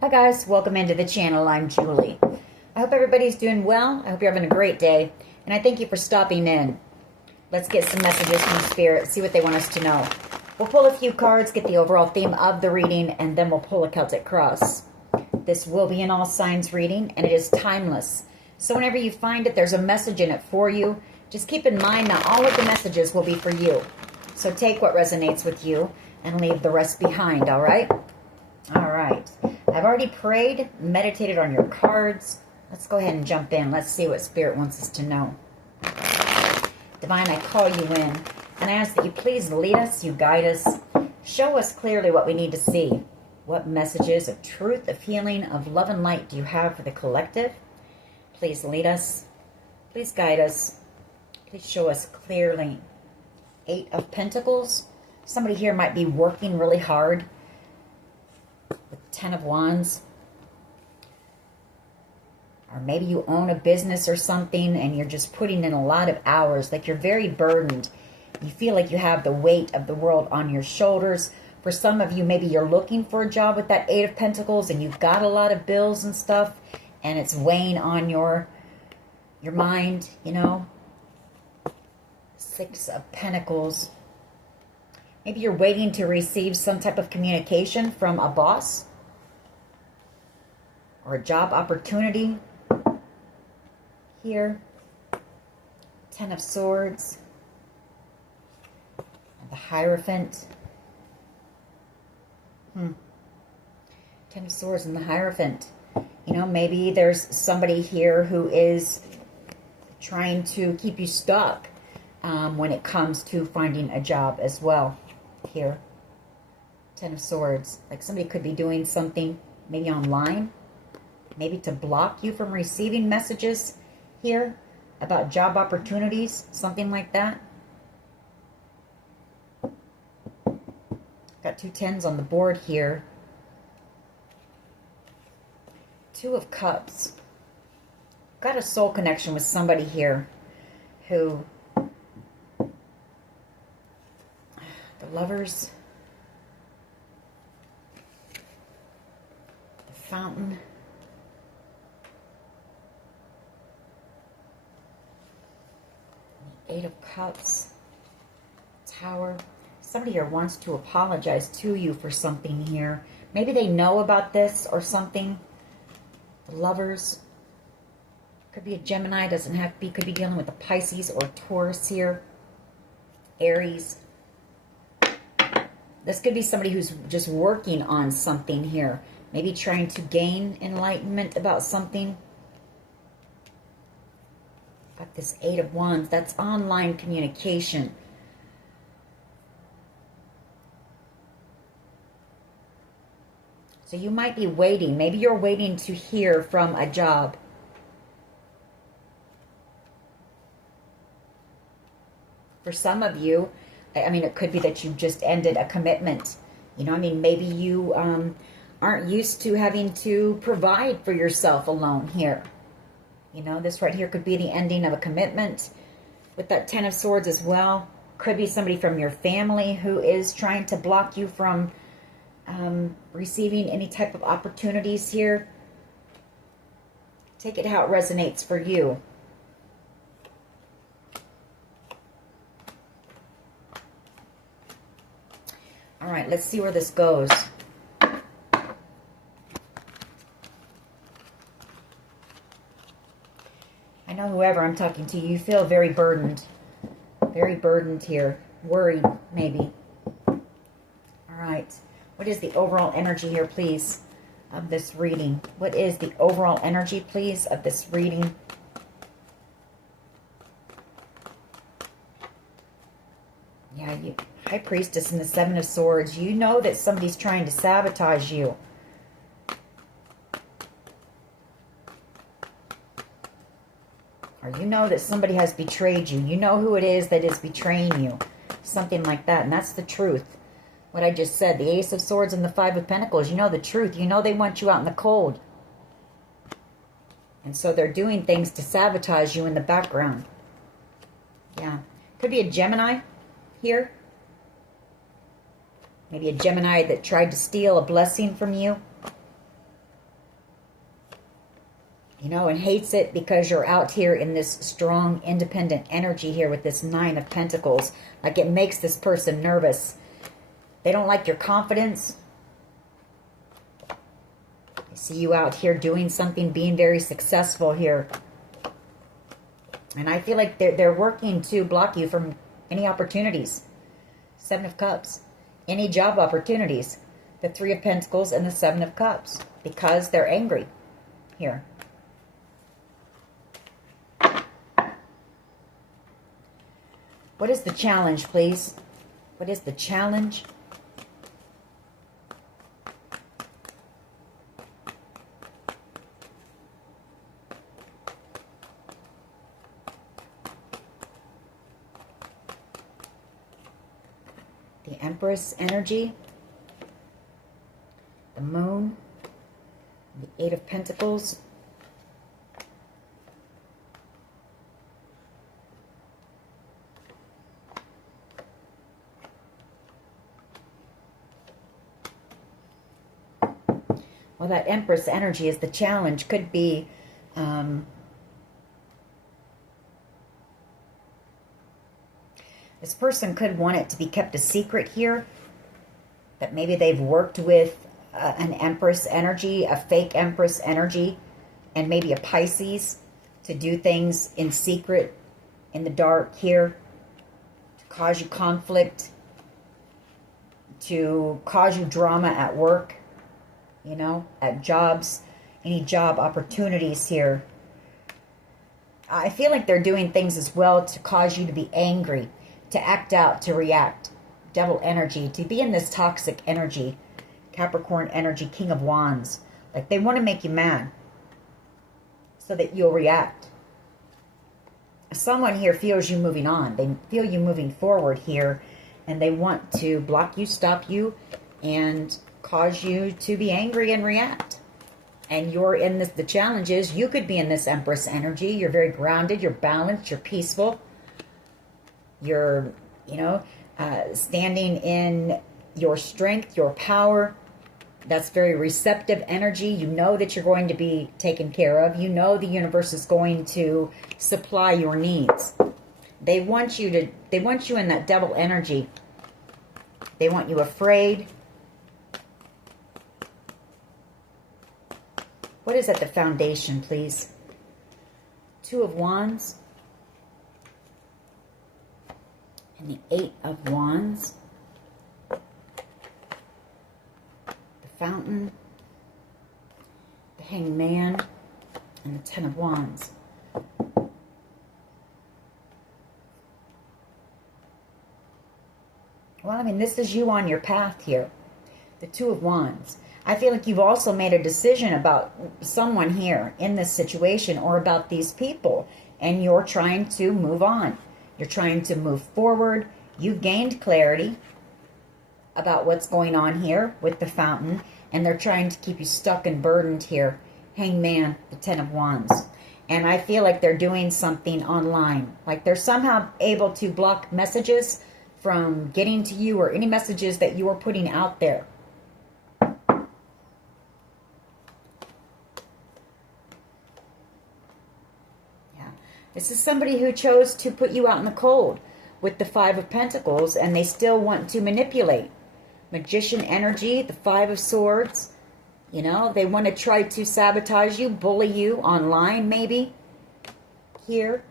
Hi guys, welcome into the channel. I'm Julie. I hope everybody's doing well. I hope you're having a great day. And I thank you for stopping in. Let's get some messages from Spirit, see what they want us to know. We'll pull a few cards, get the overall theme of the reading, and then we'll pull a Celtic cross. This will be an all signs reading, and it is timeless. So whenever you find it, there's a message in it for you. Just keep in mind that all of the messages will be for you. So take what resonates with you and leave the rest behind, all right? All right. I've already prayed, meditated on your cards. Let's go ahead and jump in. Let's see what Spirit wants us to know. Divine, I call you in, and I ask that you please lead us, you guide us. Show us clearly what we need to see. What messages of truth, of healing, of love and light do you have for the collective? Please lead us. Please guide us. Please show us clearly. 8 of Pentacles. Somebody here might be working really hard. With 10 of Wands. Or maybe you own a business or something and you're just putting in a lot of hours. Like you're very burdened. You feel like you have the weight of the world on your shoulders. For some of you, maybe you're looking for a job with that 8 of Pentacles and you've got a lot of bills and stuff. And it's weighing on your mind, you know. 6 of Pentacles. Maybe you're waiting to receive some type of communication from a boss or a job opportunity here. 10 of Swords. The Hierophant. 10 of Swords and the Hierophant. You know, maybe there's somebody here who is trying to keep you stuck when it comes to finding a job as well. Here, 10 of Swords. Like somebody could be doing something maybe online, maybe to block you from receiving messages here about job opportunities, something like that. Got 2 10s on the board here. 2 of Cups. Got a soul connection with somebody here who... The Lovers, the Fountain, the 8 of Cups, Tower. Somebody here wants to apologize to you for something here. Maybe they know about this or something. The Lovers. Could be a Gemini, doesn't have to be. Could be dealing with a Pisces or Taurus here. Aries. This could be somebody who's just working on something here. Maybe trying to gain enlightenment about something. Got this 8 of Wands. That's online communication. So you might be waiting. Maybe you're waiting to hear from a job. For some of you, I mean, it could be that you just ended a commitment. You know, I mean, maybe you aren't used to having to provide for yourself alone here. You know, this right here could be the ending of a commitment. With that 10 of Swords as well. Could be somebody from your family who is trying to block you from receiving any type of opportunities here. Take it how it resonates for you. All right, let's see where this goes. I know whoever I'm talking to, you feel very burdened. Very burdened here. Worried, maybe. All right. What is the overall energy here, please, of this reading? What is the overall energy, please, of this reading? Yeah, you... High Priestess and the 7 of Swords. You know that somebody's trying to sabotage you. Or you know that somebody has betrayed you. You know who it is that is betraying you. Something like that. And that's the truth. What I just said. The Ace of Swords and the 5 of Pentacles. You know the truth. You know they want you out in the cold. And so they're doing things to sabotage you in the background. Yeah. Could be a Gemini here. Maybe a Gemini that tried to steal a blessing from you. you know, and hates it because you're out here in this strong, independent energy here with this Nine of Pentacles. Like, it makes this person nervous. They don't like your confidence. I see you out here doing something, being very successful here. And I feel like they're working to block you from any opportunities. Seven of Cups. Any job opportunities. The Three of Pentacles and the Seven of Cups. Because they're angry here. What is the challenge, please? What is the challenge? The Empress energy. The Moon. The Eight of Pentacles. Well, that Empress energy is the challenge. Could be this person could want it to be kept a secret here. That maybe they've worked with an Empress energy, a fake Empress energy, and maybe a Pisces to do things in secret, in the dark here, to cause you conflict, to cause you drama at work. You know, at jobs, any job opportunities here. I feel like they're doing things as well to cause you to be angry, to act out, to react. Devil energy, to be in this toxic energy. Capricorn energy, King of Wands. Like, they want to make you mad so that you'll react. Someone here feels you moving on. They feel you moving forward here, and they want to block you, stop you, and cause you to be angry and react. And you're in this, the challenge is you could be in this Empress energy. You're very grounded, you're balanced, you're peaceful. You're, you know, standing in your strength, your power. That's very receptive energy. You know that you're going to be taken care of. You know the universe is going to supply your needs. They want you in that devil energy. They want you afraid. What is at the foundation, please? Two of Wands. And the Eight of Wands. The Fountain. The Hanged Man. And the Ten of Wands. Well, I mean, this is you on your path here. The Two of Wands. I feel like you've also made a decision about someone here in this situation or about these people, and you're trying to move on. You're trying to move forward. You've gained clarity about what's going on here with the Fountain, and they're trying to keep you stuck and burdened here. Hanged Man, the Ten of Wands. And I feel like they're doing something online. Like they're somehow able to block messages from getting to you, or any messages that you are putting out there. This is somebody who chose to put you out in the cold with the Five of Pentacles, and they still want to manipulate. Magician energy, the Five of Swords. You know, they want to try to sabotage you, bully you online maybe, here.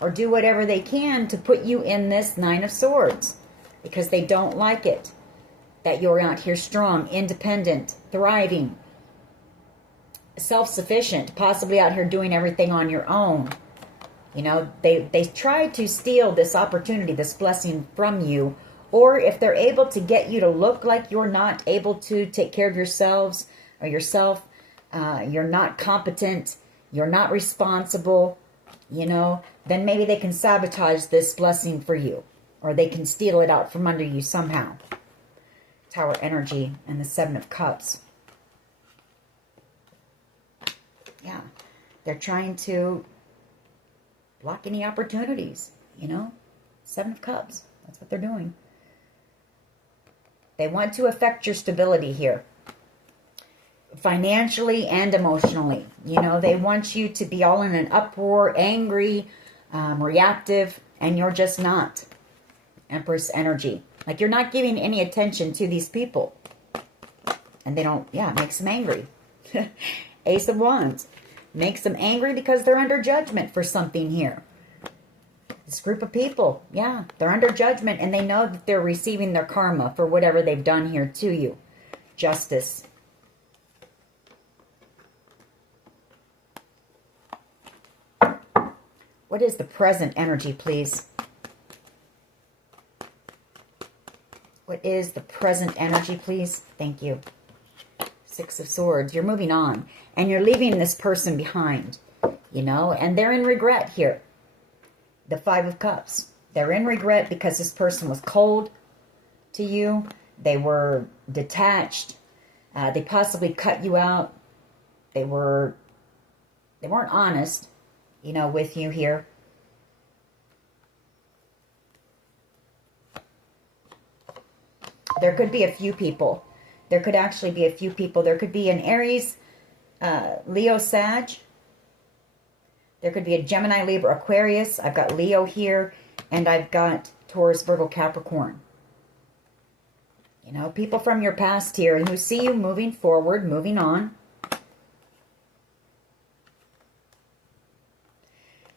Or do whatever they can to put you in this Nine of Swords. Because they don't like it. That you're out here strong, independent, thriving, self-sufficient, possibly out here doing everything on your own. You know, they try to steal this opportunity, this blessing from you. Or if they're able to get you to look like you're not able to take care of yourselves or yourself, you're not competent, you're not responsible, you know, then maybe they can sabotage this blessing for you. Or they can steal it out from under you somehow. Tower energy and the Seven of Cups. Yeah, they're trying to block any opportunities, you know. Seven of Cups, that's what they're doing. They want to affect your stability here. financially and emotionally. You know, they want you to be all in an uproar, angry, reactive, and you're just not. Empress energy. Like you're not giving any attention to these people. And they don't, yeah, it makes them angry. Ace of Wands. Makes them angry because they're under judgment for something here. This group of people, yeah, they're under judgment and they know that they're receiving their karma for whatever they've done here to you. Justice. What is the present energy, please? What is the present energy, please? Thank you. Six of Swords. You're moving on. And you're leaving this person behind. You know, and they're in regret here. The Five of Cups. They're in regret because this person was cold to you. They were detached. They possibly cut you out. They weren't honest, you know, with you here. There could be a few people. There could actually be a few people. There could be an Aries, Leo, Sag. There could be a Gemini, Libra, Aquarius. I've got Leo here. And I've got Taurus, Virgo, Capricorn. You know, people from your past here and who see you moving forward, moving on.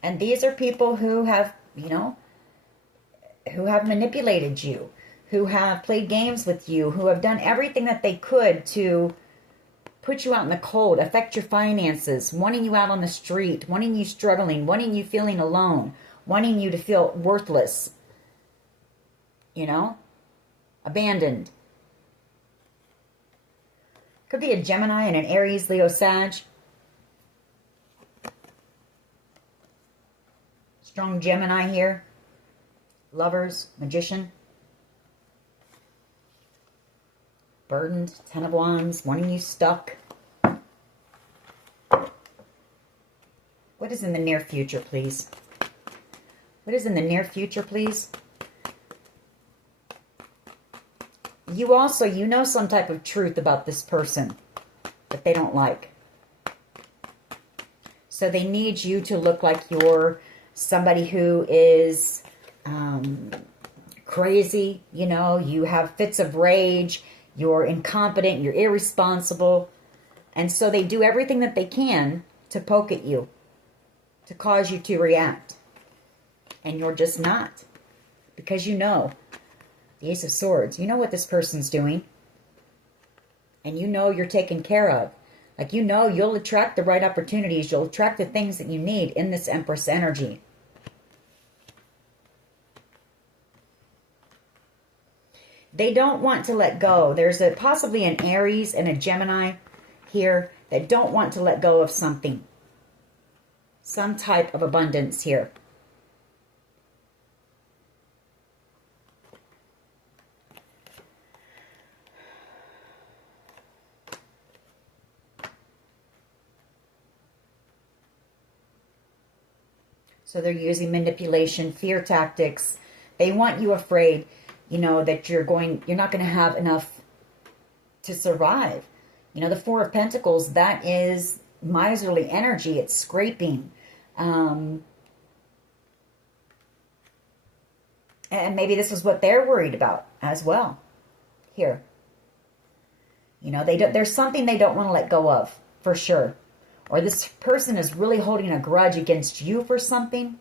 And these are people who have, you know, who have manipulated you, who have played games with you, who have done everything that they could to put you out in the cold, affect your finances, wanting you out on the street, wanting you struggling, wanting you feeling alone, wanting you to feel worthless, you know, abandoned. Could be a Gemini and an Aries, Leo, Sag. Strong Gemini here. Lovers, Magician. Burdened, Ten of Wands, wanting you stuck. What is in the near future, please? What is in the near future, please? You also, you know some type of truth about this person that they don't like. So they need you to look like you're somebody who is crazy, you know, you have fits of rage, you're incompetent, you're irresponsible. And so they do everything that they can to poke at you, to cause you to react. And you're just not. Because you know, the Ace of Swords, you know what this person's doing. And you know you're taken care of. Like you know you'll attract the right opportunities, you'll attract the things that you need in this Empress energy. They don't want to let go. There's possibly an Aries and a Gemini here that don't want to let go of something. Some type of abundance here. So they're using manipulation, fear tactics. They want you afraid. You know, that you're not going to have enough to survive. You know, the Four of Pentacles, that is miserly energy. It's scraping. And maybe this is what they're worried about as well. Here. You know, there's something they don't want to let go of, for sure. Or this person is really holding a grudge against you for something.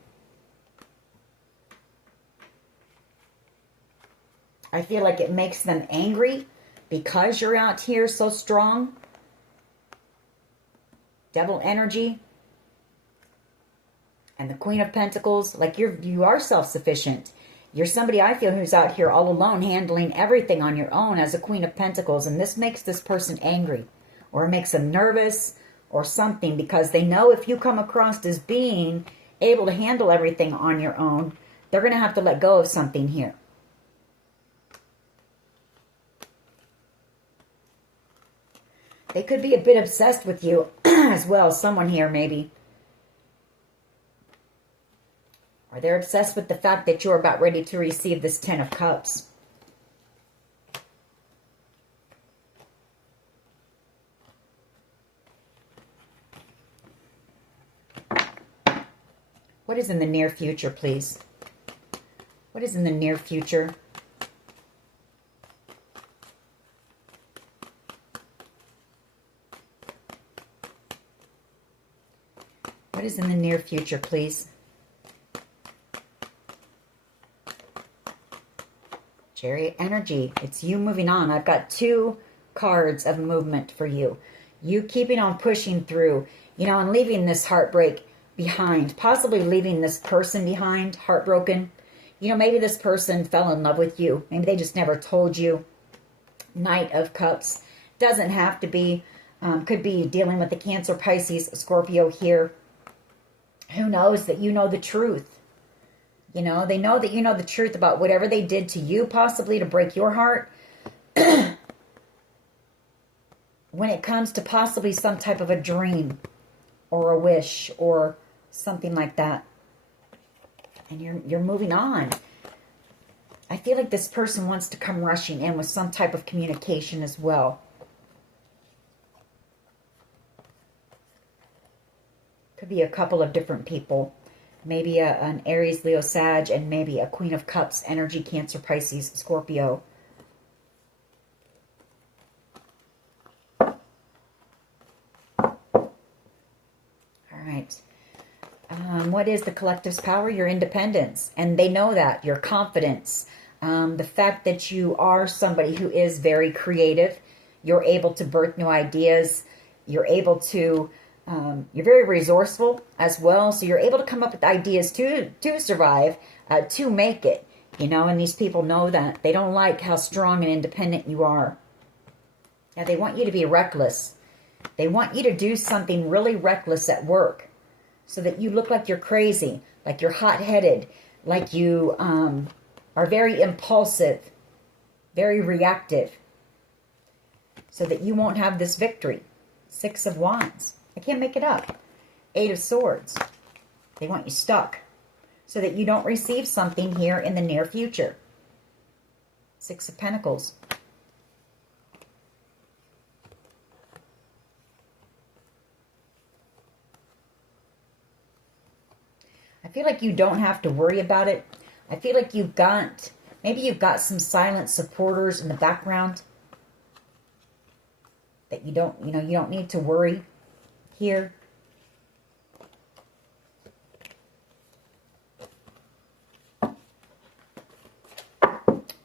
I feel like it makes them angry because you're out here so strong. Devil energy. And the Queen of Pentacles. Like you are self-sufficient. You're somebody I feel who's out here all alone handling everything on your own as a Queen of Pentacles. And this makes this person angry. Or it makes them nervous or something. Because they know if you come across as being able to handle everything on your own, they're going to have to let go of something here. They could be a bit obsessed with you as well. Someone here, maybe. Or they're obsessed with the fact that you're about ready to receive this Ten of Cups. What is in the near future, please? What is in the near future? What is in the near future, please? Chariot energy. It's you moving on. I've got 2 cards of movement for you. You keeping on pushing through, you know, and leaving this heartbreak behind. Possibly leaving this person behind, heartbroken. You know, maybe this person fell in love with you. Maybe they just never told you. Knight of Cups. Doesn't have to be. Could be dealing with the Cancer, Pisces, Scorpio here. Who knows that you know the truth? You know, they know that you know the truth about whatever they did to you, possibly to break your heart. When it comes to possibly some type of a dream or a wish or something like that. And you're moving on. I feel like this person wants to come rushing in with some type of communication as well. Could be a couple of different people. Maybe an Aries, Leo, Sag, and maybe a Queen of Cups energy, Cancer, Pisces, Scorpio. All right. What is the collective's power? Your independence. And they know that. Your confidence. The fact that you are somebody who is very creative. You're able to birth new ideas. You're able to... you're very resourceful as well, so you're able to come up with ideas to survive, to make it, you know, and these people know that. They don't like how strong and independent you are. Yeah, they want you to be reckless. They want you to do something really reckless at work so that you look like you're crazy, like you're hot-headed, like you are very impulsive, very reactive, so that you won't have this victory. 6 of Wands. I can't make it up. 8 of Swords. They want you stuck so that you don't receive something here in the near future. 6 of Pentacles. I feel like you don't have to worry about it. I feel like maybe you've got some silent supporters in the background that you don't need to worry here.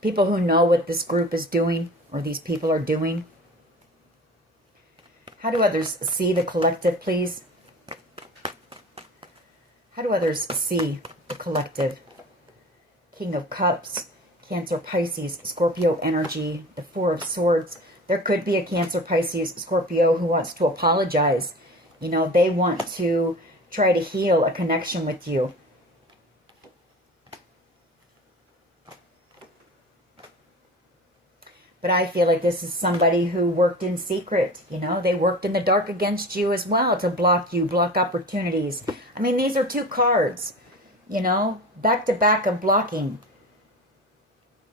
People who know what this group is doing or these people are doing. How do others see the collective, please? How do others see the collective? King of Cups, Cancer, Pisces, Scorpio energy, the 4 of Swords. There could be a Cancer, Pisces, Scorpio who wants to apologize. You know, they want to try to heal a connection with you. But I feel like this is somebody who worked in secret. You know, they worked in the dark against you as well to block you, block opportunities. I mean, these are 2 cards, you know, back to back of blocking.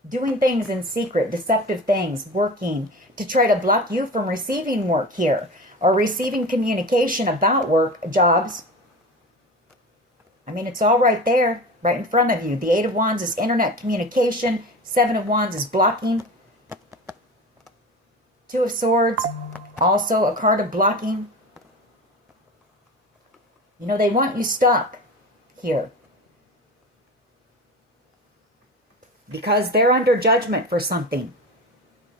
Doing things in secret, deceptive things, working to try to block you from receiving work here or receiving communication about work, jobs. I mean, it's all right there, right in front of you. The 8 of Wands is internet communication. 7 of Wands is blocking. 2 of Swords, also a card of blocking. You know, they want you stuck here. Because they're under judgment for something.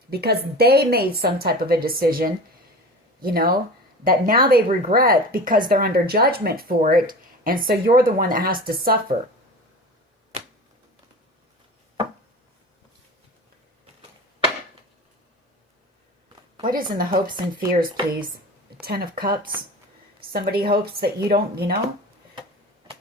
Because they made some type of a decision, you know, that now they regret because they're under judgment for it. And so you're the one that has to suffer. What is in the hopes and fears, please? The 10 of Cups. Somebody hopes that you don't, you know,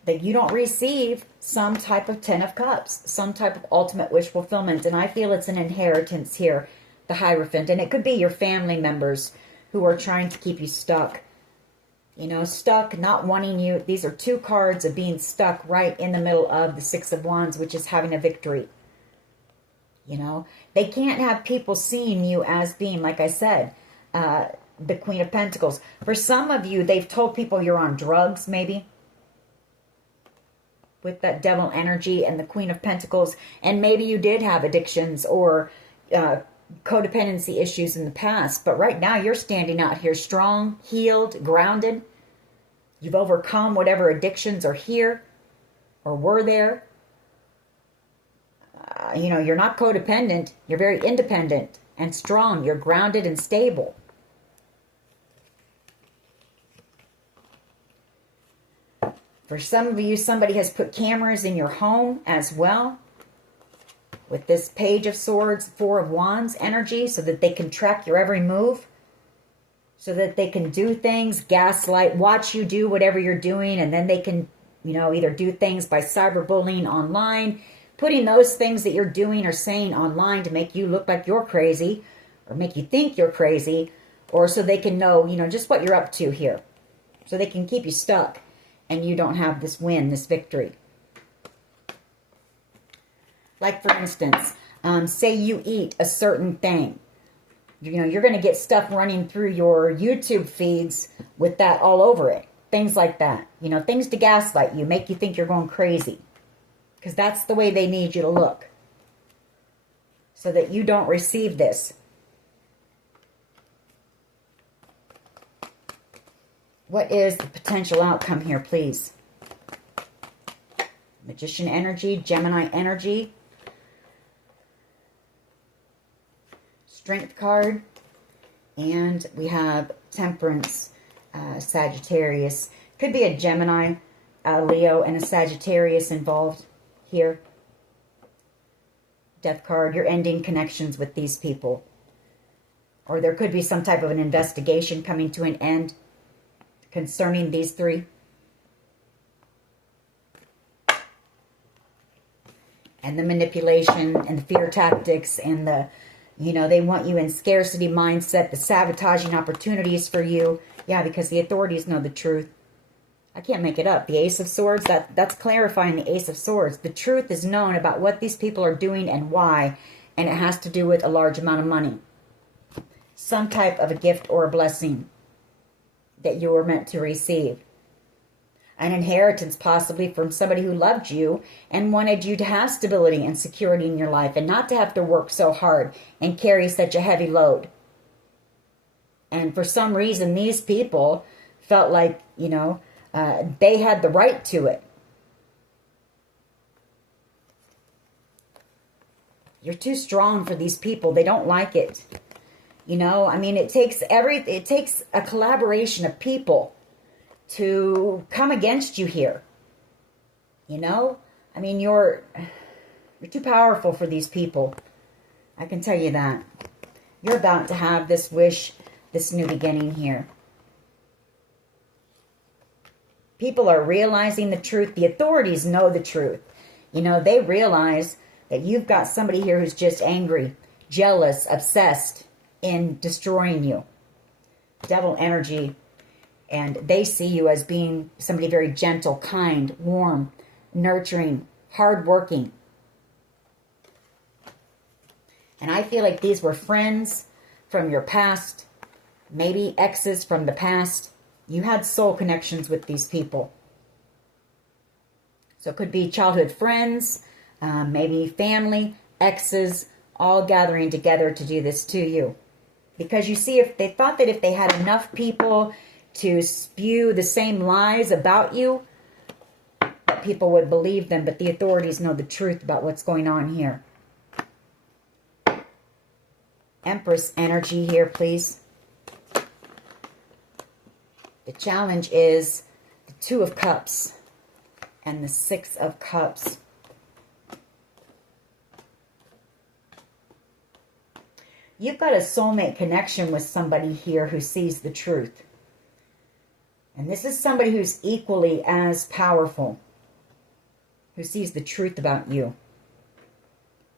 that you don't receive some type of 10 of Cups, some type of ultimate wish fulfillment. And I feel it's an inheritance here, the Hierophant. And it could be your family members who are trying to keep you stuck. You know, stuck, not wanting you. These are 2 cards of being stuck right in the middle of the 6 of Wands, which is having a victory. You know, they can't have people seeing you as being, like I said, the Queen of Pentacles. For some of you, they've told people you're on drugs, maybe. with that devil energy and the Queen of Pentacles. And maybe you did have addictions or codependency issues in the past. But right now you're standing out here strong, healed, grounded. You've overcome whatever addictions are here or were there. You know, you're not codependent. You're very independent and strong. You're grounded and stable. For some of you, somebody has put cameras in your home as well. With this Page of Swords, Four of Wands energy, so that they can track your every move. So that they can do things, gaslight, watch you do whatever you're doing, and then they can, you know, either do things by cyberbullying online, putting those things that you're doing or saying online to make you look like you're crazy, or make you think you're crazy, or so they can know, you know, just what you're up to here. So they can keep you stuck, and you don't have this win, this victory. Like, for instance, say you eat a certain thing. You know, you're going to get stuff running through your YouTube feeds with that all over it. Things like that. You know, things to gaslight you, make you think you're going crazy. Because that's the way they need you to look. So that you don't receive this. What is the potential outcome here, please? Magician energy, Gemini energy. Strength card. And we have Temperance, Sagittarius. Could be a Gemini, Leo, and a Sagittarius involved here. Death card. You're ending connections with these people. Or there could be some type of an investigation coming to an end concerning these three. And the manipulation and the fear tactics and the, you know, they want you in scarcity mindset, the sabotaging opportunities for you. Yeah, because the authorities know the truth. I can't make it up. The Ace of Swords, that's clarifying the Ace of Swords. The truth is known about what these people are doing and why, and it has to do with a large amount of money. Some type of a gift or a blessing that you were meant to receive. An inheritance possibly from somebody who loved you and wanted you to have stability and security in your life and not to have to work so hard and carry such a heavy load. And for some reason, these people felt like, you know, they had the right to it. You're too strong for these people. They don't like it. You know, I mean, it takes a collaboration of people to come against you here. You know? I mean, you're too powerful for these people. I can tell you that. You're about to have this wish, this new beginning here. People are realizing the truth. The authorities know the truth. You know, they realize that you've got somebody here who's just angry, jealous, obsessed in destroying you. Devil energy. And they see you as being somebody very gentle, kind, warm, nurturing, hardworking. And I feel like these were friends from your past, maybe exes from the past. You had soul connections with these people. So it could be childhood friends, maybe family, exes, all gathering together to do this to you. Because you see, if they thought that if they had enough people to spew the same lies about you, that people would believe them, but the authorities know the truth about what's going on here. Empress energy here, please. The challenge is the Two of Cups and the Six of Cups. You've got a soulmate connection with somebody here who sees the truth. And this is somebody who's equally as powerful, who sees the truth about you.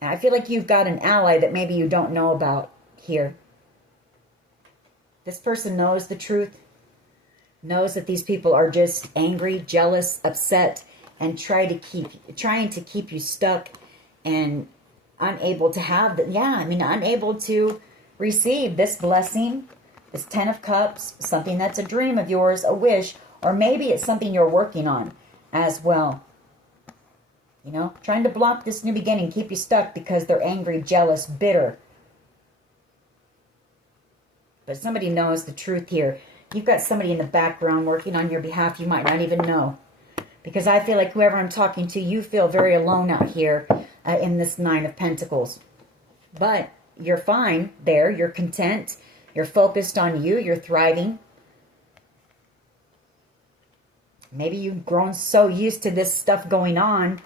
And I feel like you've got an ally that maybe you don't know about here. This person knows the truth, knows that these people are just angry, jealous, upset, and trying to keep you stuck and unable to have unable to receive this blessing, this Ten of Cups, something that's a dream of yours, a wish, or maybe it's something you're working on as well. You know, trying to block this new beginning, keep you stuck because they're angry, jealous, bitter. But somebody knows the truth here. You've got somebody in the background working on your behalf you might not even know. Because I feel like whoever I'm talking to, you feel very alone out here in this Nine of Pentacles. But you're fine there. You're content. You're focused on you. You're thriving. Maybe you've grown so used to this stuff going on,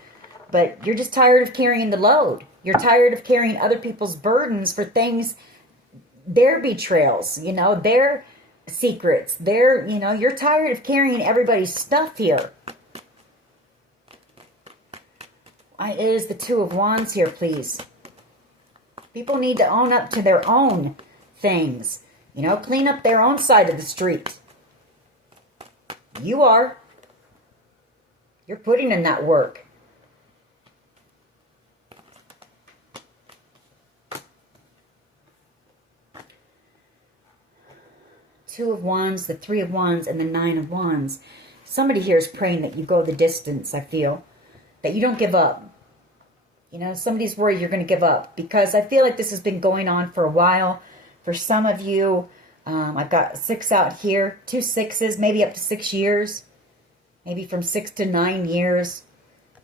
but you're just tired of carrying the load. You're tired of carrying other people's burdens for things, their betrayals, you know, their secrets, their, you know, you're tired of carrying everybody's stuff here. Why is the Two of Wands here, please? People need to own up to their own things. You know, clean up their own side of the street. You are. You're putting in that work. Two of Wands, the Three of Wands, and the Nine of Wands. Somebody here is praying that you go the distance, I feel. That you don't give up. You know, somebody's worried you're going to give up. Because I feel like this has been going on for a while. For some of you, I've got 6 out here. 2 6s, maybe up to 6 years. Maybe from 6 to 9 years.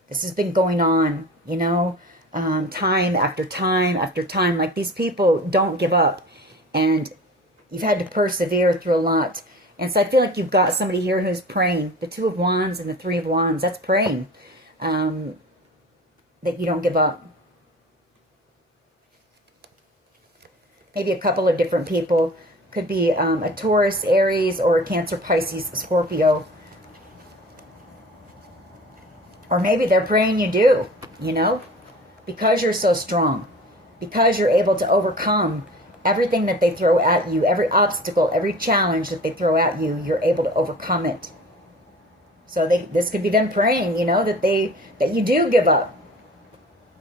This has been going on, you know. Time after time after time. Like, these people don't give up. And you've had to persevere through a lot. And so I feel like you've got somebody here who's praying. The Two of Wands and the Three of Wands. That's praying. That you don't give up. Maybe a couple of different people. Could be a Taurus, Aries, or a Cancer, Pisces, Scorpio. Or maybe they're praying you do, you know. Because you're so strong. Because you're able to overcome everything that they throw at you. Every obstacle, every challenge that they throw at you. You're able to overcome it. So this could be them praying, you know, that you do give up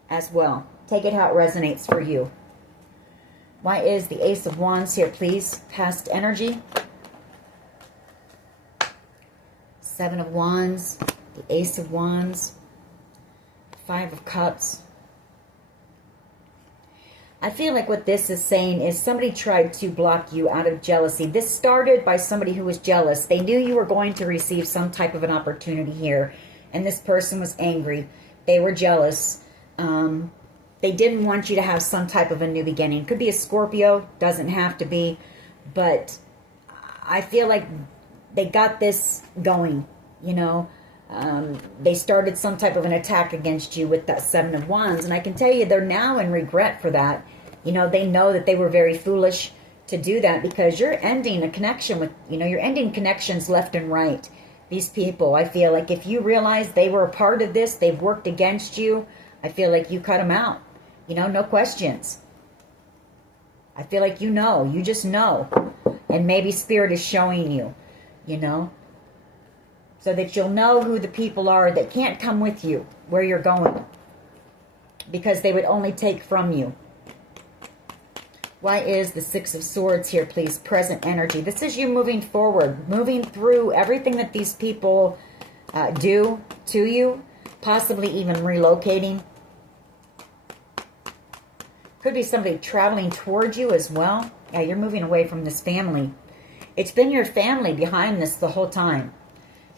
as well. Take it how it resonates for you. Why is the Ace of Wands here, please? Past energy. Seven of Wands. The Ace of Wands. Five of Cups. I feel like what this is saying is somebody tried to block you out of jealousy. This started by somebody who was jealous. They knew you were going to receive some type of an opportunity here. And this person was angry. They were jealous. They didn't want you to have some type of a new beginning. Could be a Scorpio. Doesn't have to be. But I feel like they got this going, you know. They started some type of an attack against you with that Seven of Wands. And I can tell you they're now in regret for that. You know, they know that they were very foolish to do that because you're ending a connection with, you know, you're ending connections left and right. These people, I feel like if you realize they were a part of this, they've worked against you, I feel like you cut them out. You know, no questions. I feel like you know. You just know. And maybe Spirit is showing you, you know. So that you'll know who the people are that can't come with you where you're going. Because they would only take from you. Why is the Six of Swords here, please? Present energy. This is you moving forward. Moving through everything that these people do to you. Possibly even relocating. Could be somebody traveling towards you as well. Yeah, you're moving away from this family. It's been your family behind this the whole time.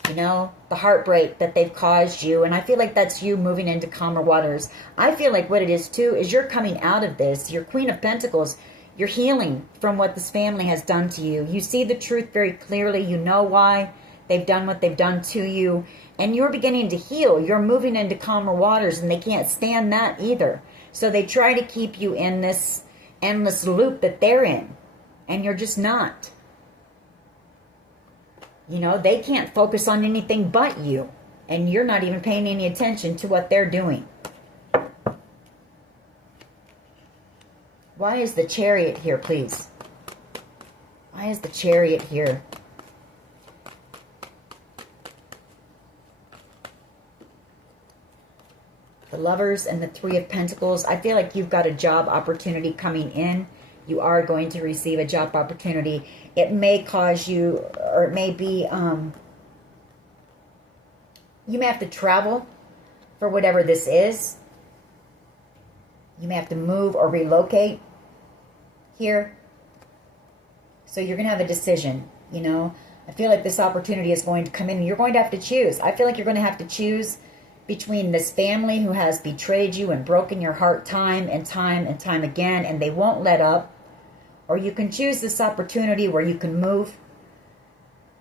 You know, the heartbreak that they've caused you. And I feel like that's you moving into calmer waters. I feel like what it is too is you're coming out of this. You're Queen of Pentacles. You're healing from what this family has done to you. You see the truth very clearly. You know why they've done what they've done to you. And you're beginning to heal. You're moving into calmer waters and they can't stand that either. So they try to keep you in this endless loop that they're in. And you're just not. You know, they can't focus on anything but you. And you're not even paying any attention to what they're doing. Why is the Chariot here, please? Why is the Chariot here? The Lovers and the Three of Pentacles. I feel like you've got a job opportunity coming in. You are going to receive a job opportunity. It may cause you, or it may be, you may have to travel for whatever this is. You may have to move or relocate here. So you're going to have a decision, you know. I feel like this opportunity is going to come in and you're going to have to choose. I feel like you're going to have to choose between this family who has betrayed you and broken your heart time and time and time again, and they won't let up. Or you can choose this opportunity where you can move,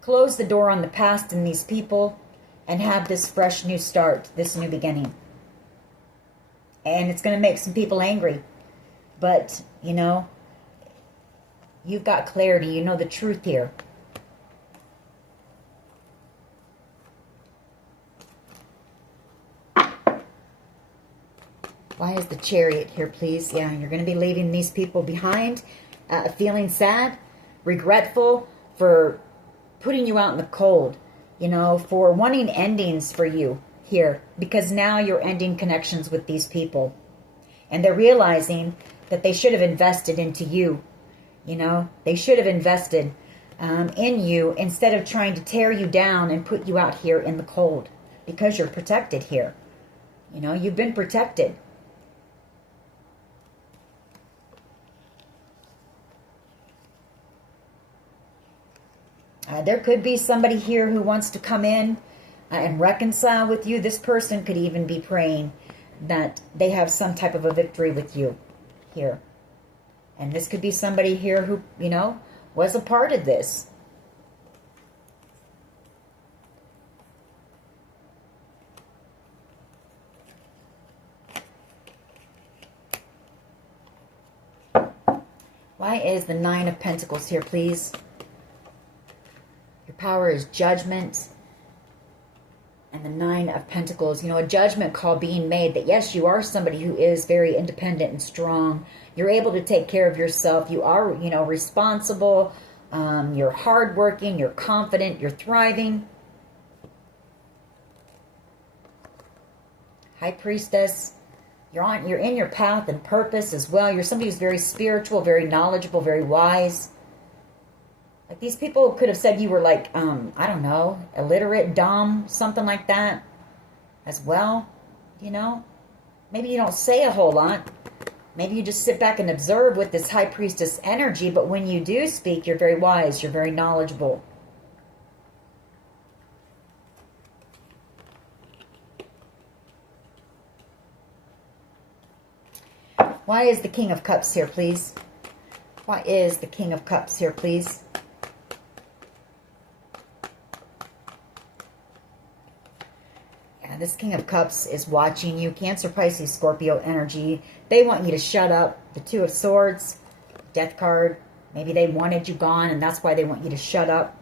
close the door on the past and these people, and have this fresh new start, this new beginning. And it's going to make some people angry. But, you know, you've got clarity. You know the truth here. Why is the Chariot here, please? Yeah, you're going to be leaving these people behind, feeling sad, regretful for putting you out in the cold, you know, for wanting endings for you here, because now you're ending connections with these people. And they're realizing that they should have invested into you, you know. They should have invested in you instead of trying to tear you down and put you out here in the cold, because you're protected here. You know, you've been protected. There could be somebody here who wants to come in and reconcile with you. This person could even be praying that they have some type of a victory with you here. And this could be somebody here who, you know, was a part of this. Why is the Nine of Pentacles here, please? Your power is judgment. And the Nine of Pentacles, you know, a judgment call being made that, yes, you are somebody who is very independent and strong. You're able to take care of yourself. You are, you know, responsible. You're hardworking. You're confident. You're thriving. High Priestess, you're in your path and purpose as well. You're somebody who's very spiritual, very knowledgeable, very wise. Like, these people could have said you were like, I don't know, illiterate, dumb, something like that as well, you know. Maybe you don't say a whole lot. Maybe you just sit back and observe with this High Priestess energy, but when you do speak, you're very wise, you're very knowledgeable. Why is the King of Cups here, please? Why is the King of Cups here, please? Yeah, this King of Cups is watching you. Cancer, Pisces, Scorpio energy. They want you to shut up. The Two of Swords, Death card. Maybe they wanted you gone, and that's why they want you to shut up.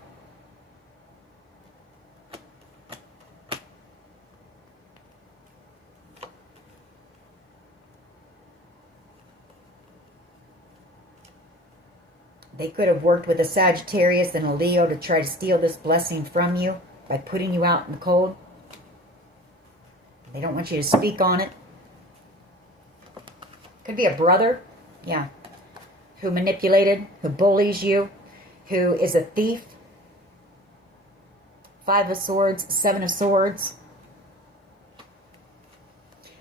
They could have worked with a Sagittarius and a Leo to try to steal this blessing from you by putting you out in the cold. They don't want you to speak on it. Could be a brother, yeah, who manipulated, who bullies you, who is a thief. Five of Swords, Seven of Swords.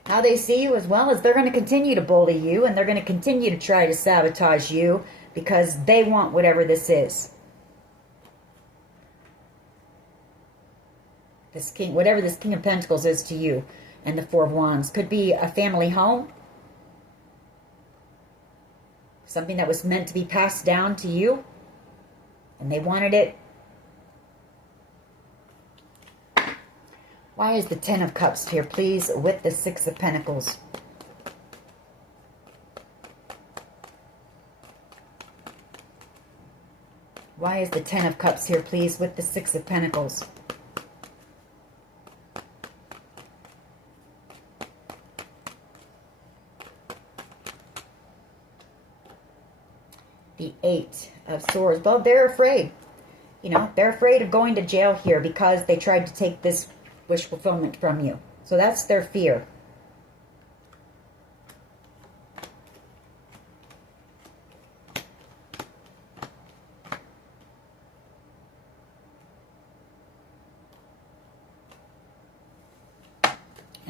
How they see you as well is they're going to continue to bully you, and they're going to continue to try to sabotage you because they want whatever this is. This king, whatever this King of Pentacles is to you, and the Four of Wands. Could be a family home. Something that was meant to be passed down to you, and they wanted it. Why is the Ten of Cups here, please, with the Six of Pentacles? Why is the Ten of Cups here, please, with the Six of Pentacles? The Eight of Swords. Well, they're afraid. You know, they're afraid of going to jail here because they tried to take this wish fulfillment from you. So that's their fear.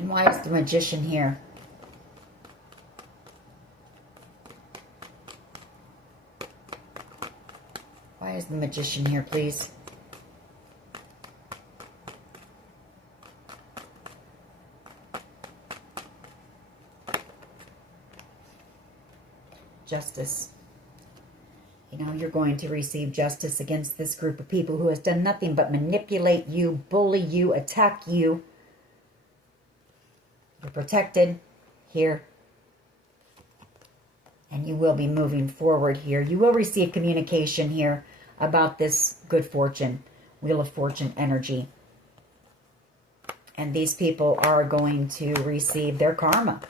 And why is the Magician here? Why is the Magician here, please? Justice. You know, you're going to receive justice against this group of people who has done nothing but manipulate you, bully you, attack you. You're protected here. And you will be moving forward here. You will receive communication here about this good fortune, Wheel of Fortune energy. And these people are going to receive their karma.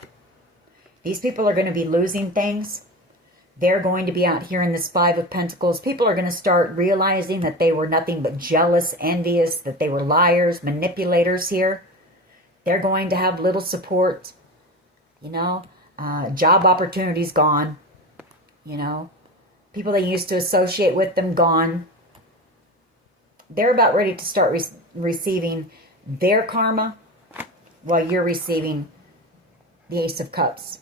These people are going to be losing things. They're going to be out here in this Five of Pentacles. People are going to start realizing that they were nothing but jealous, envious, that they were liars, manipulators here. They're going to have little support, you know. Job opportunities gone, you know. People they used to associate with them gone. They're about ready to start receiving their karma while you're receiving the Ace of Cups.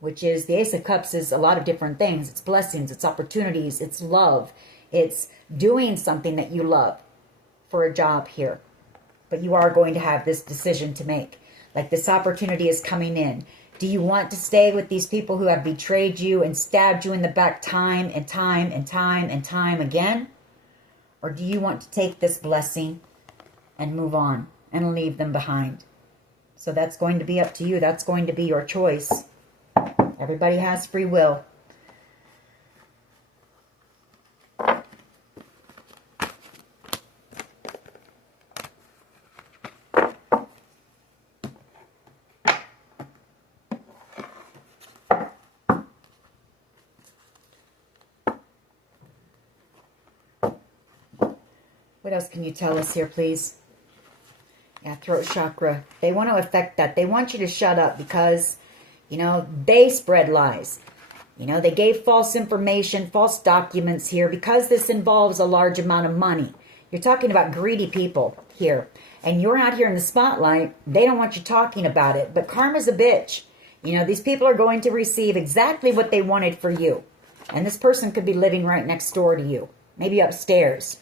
Which is, the Ace of Cups is a lot of different things. It's blessings, it's opportunities, it's love. It's doing something that you love for a job here. But you are going to have this decision to make. Like this opportunity is coming in. Do you want to stay with these people who have betrayed you and stabbed you in the back time and time and time and time again? Or do you want to take this blessing and move on and leave them behind? So that's going to be up to you. That's going to be your choice. Everybody has free will. What else can you tell us here, please? Yeah, throat chakra. They want to affect that. They want you to shut up because, you know, they spread lies. You know, they gave false information, false documents here because this involves a large amount of money. You're talking about greedy people here. And you're out here in the spotlight. They don't want you talking about it. But karma's a bitch. You know, these people are going to receive exactly what they wanted for you. And this person could be living right next door to you. Maybe upstairs.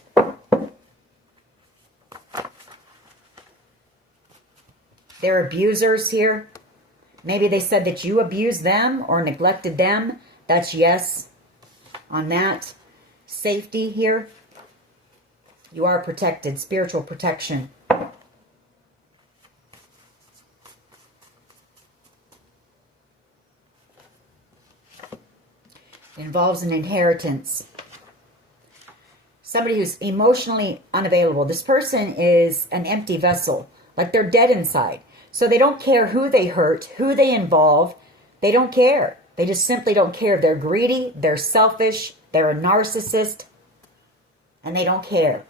They're abusers here. Maybe they said that you abused them or neglected them. That's yes on that. Safety here. You are protected. Spiritual protection. It involves an inheritance. Somebody who's emotionally unavailable. This person is an empty vessel. Like they're dead inside. So they don't care who they hurt, who they involve. They don't care. They just simply don't care. They're greedy. They're selfish. They're a narcissist. And they don't care.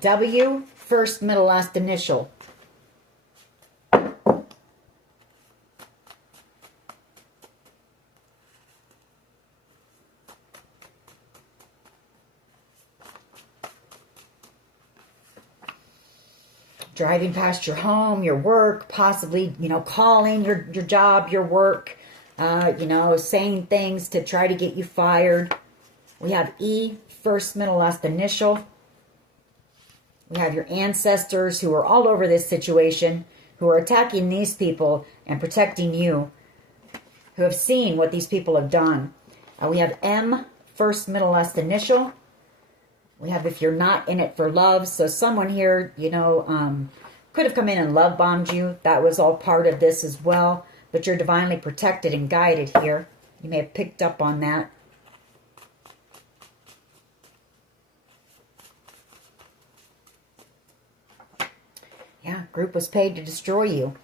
W, first, middle, last initial. Driving past your home, your work, possibly, you know, calling your job, your work, you know, saying things to try to get you fired. We have E, first, middle, last initial. We have your ancestors who are all over this situation, who are attacking these people and protecting you, who have seen what these people have done. We have M, first, middle, last initial. We have if you're not in it for love. So someone here, you know, could have come in and love bombed you. That was all part of this as well. But you're divinely protected and guided here. You may have picked up on that. Yeah, group was paid to destroy you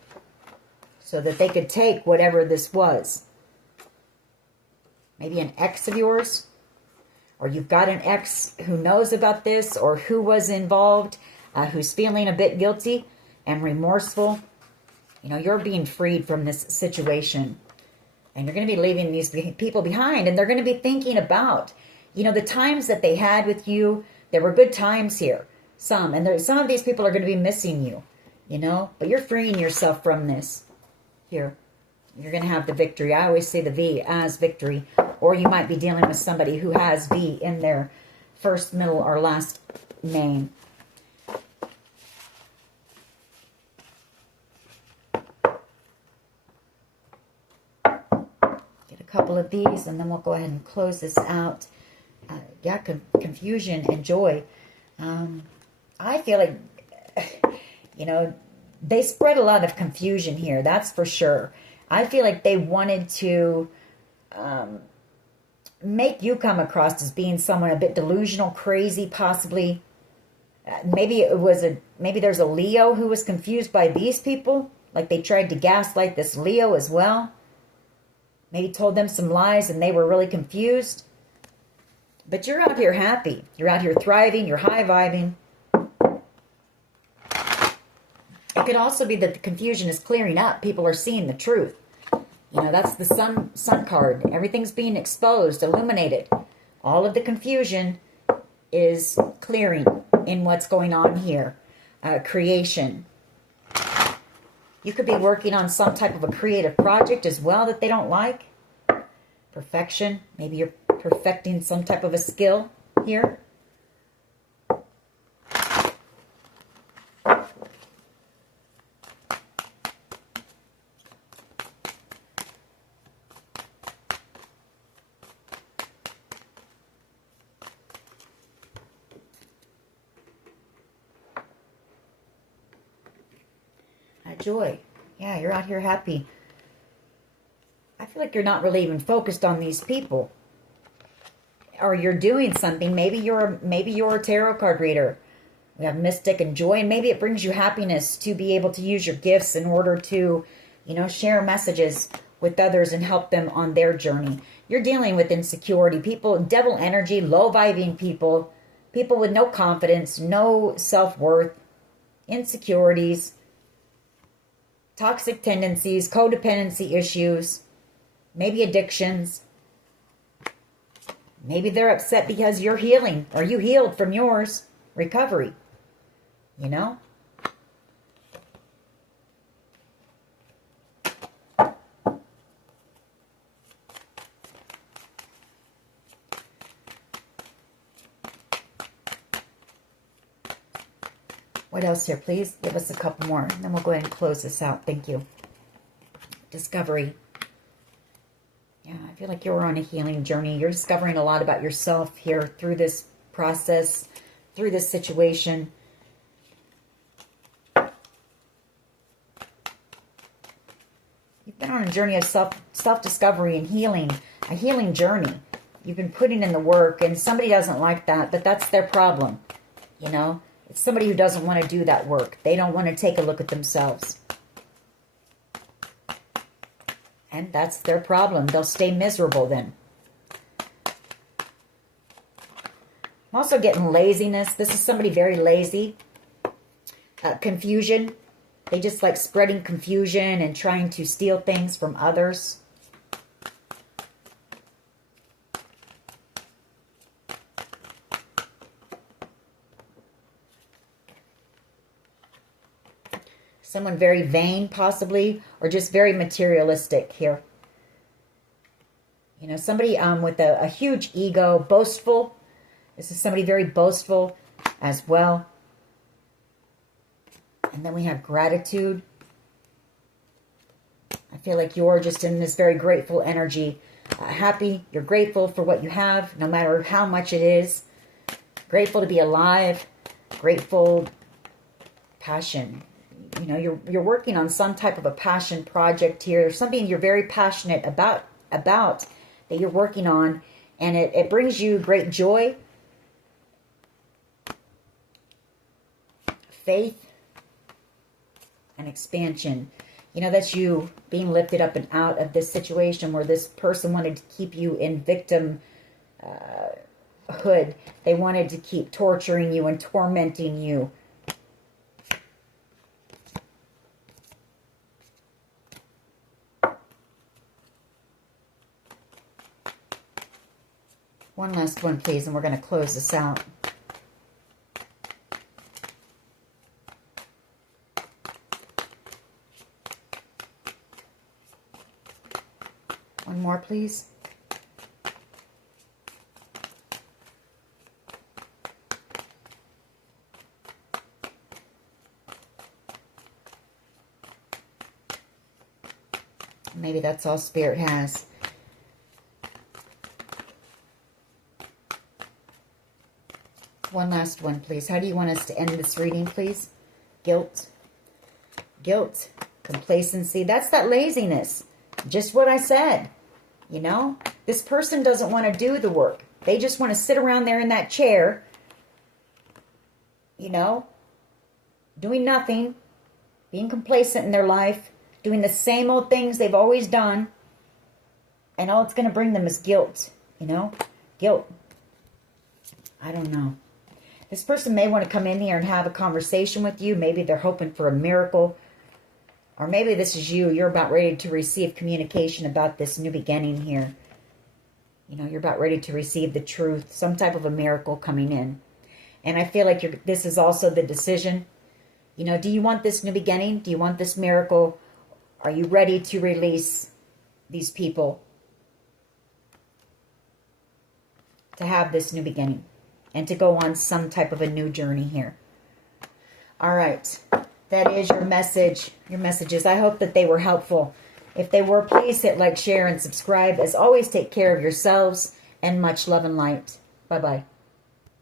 so that they could take whatever this was. Maybe an ex of yours. Or you've got an ex who knows about this or who was involved, who's feeling a bit guilty and remorseful. You know, you're being freed from this situation. And you're going to be leaving these people behind, and they're going to be thinking about, you know, the times that they had with you. There were good times here. Some of these people are going to be missing you, you know, but you're freeing yourself from this here. You're going to have the victory. I always say the V as victory, or you might be dealing with somebody who has V in their first, middle, or last name. Get a couple of these, and then we'll go ahead and close this out. Yeah, confusion and joy. I feel like, you know, they spread a lot of confusion here. That's for sure. I feel like they wanted to make you come across as being someone a bit delusional, crazy, possibly. Maybe there's a Leo who was confused by these people. Like they tried to gaslight this Leo as well. Maybe told them some lies and they were really confused. But you're out here happy. You're out here thriving. You're high vibing. It could also be that the confusion is clearing up. People are seeing the truth. You know, that's the sun card. Everything's being exposed, illuminated. All of the confusion is clearing in what's going on here. Creation. You could be working on some type of a creative project as well that they don't like. Perfection. Maybe you're perfecting some type of a skill here. Joy. Yeah, you're out here happy. I feel like you're not really even focused on these people. Or you're doing something. Maybe you're a tarot card reader. We have mystic and joy, and maybe it brings you happiness to be able to use your gifts in order to, you know, share messages with others and help them on their journey. You're dealing with insecurity, people, devil energy, low vibing people, people with no confidence, no self-worth, insecurities, toxic tendencies, codependency issues, maybe addictions. Maybe they're upset because you're healing, or you healed from yours. Recovery, you know? What else here, please? Give us a couple more, and then we'll go ahead and close this out. Thank you. Discovery. Yeah, I feel like you're on a healing journey. You're discovering a lot about yourself here through this process, through this situation. You've been on a journey of self-discovery and healing, a healing journey. You've been putting in the work, and somebody doesn't like that, but that's their problem, you know? It's somebody who doesn't want to do that work. They don't want to take a look at themselves. And that's their problem. They'll stay miserable then. I'm also getting laziness. This is somebody very lazy. Confusion. They just like spreading confusion and trying to steal things from others. Someone very vain, possibly, or just very materialistic here. You know, somebody with a huge ego, boastful. This is somebody very boastful as well. And then we have gratitude. I feel like you're just in this very grateful energy. Happy, you're grateful for what you have, no matter how much it is. Grateful to be alive. Grateful, passion. You know, you're working on some type of a passion project here. There's something you're very passionate about that you're working on, and it brings you great joy, faith, and expansion. You know, that's you being lifted up and out of this situation where this person wanted to keep you in victim hood. They wanted to keep torturing you and tormenting you. One last one, please, and we're going to close this out. One more, please. Maybe that's all Spirit has. One last one, please. How do you want us to end this reading, please? Guilt. Guilt. Complacency. That's that laziness. Just what I said. You know? This person doesn't want to do the work. They just want to sit around there in that chair. You know? Doing nothing. Being complacent in their life. Doing the same old things they've always done. And all it's going to bring them is guilt. You know? Guilt. I don't know. This person may want to come in here and have a conversation with you. Maybe they're hoping for a miracle. Or maybe this is you. You're about ready to receive communication about this new beginning here. You know, you're about ready to receive the truth. Some type of a miracle coming in. And I feel like this is also the decision. You know, do you want this new beginning? Do you want this miracle? Are you ready to release these people to have this new beginning? And to go on some type of a new journey here. All right. That is your message. Your messages. I hope that they were helpful. If they were, please hit like, share, and subscribe. As always, take care of yourselves. And much love and light. Bye-bye.